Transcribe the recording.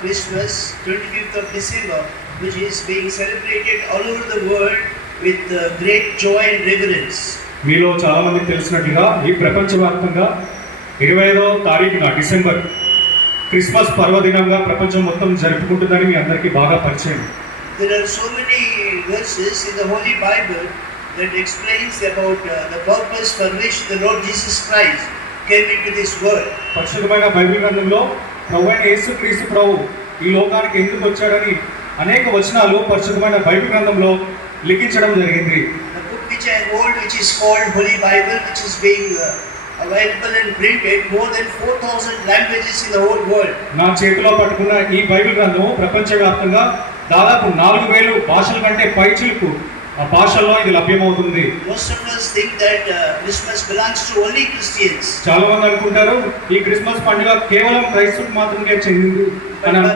Christmas, 25th of December, which is being celebrated all over the world with great joy and reverence. మీలో చాలా మందికి తెలిసినట్లుగా ఈ ప్రపంచవ్యాప్తంగా 25వ తారీఖున డిసెంబర్ క్రిస్మస్ పర్వదినంగా ప్రపంచం మొత్తం జరుపుకుంటుందని మీ అందరికీ బాగా పరిచయం. There are so many verses in the Holy Bible that explains about the purpose for which the Lord Jesus Christ came into this world. పరిశుద్ధమైన బైబిల్ గ్రంథంలో ప్రభువైన యేసుక్రీస్తు ప్రభు ఈ లోకానికి ఎందుకు వచ్చాడని అనేక వచనాలు పరిశుద్ధమైన బైబిల్ గ్రంథంలో లిఖించడం జరిగింది. The book which I hold, which is called Holy Bible, which is being available and printed more than 4,000 languages in the whole world. నా చేతిలో పట్టుకున్న ఈ బైబిల్ గ్రంథం ప్రపంచవ్యాప్తంగా దాదాపు 4,000 భాషల కంటే పైచిలకు ఆ భాషల్లో ఇది లభ్యమవుతుంది. Most of us think that Christmas belongs to only Christians. చాలా మంది అనుకుంటారు ఈ క్రిస్మస్ పండుగ కేవలం క్రైస్తవులకు మాత్రమే చెందింది అని.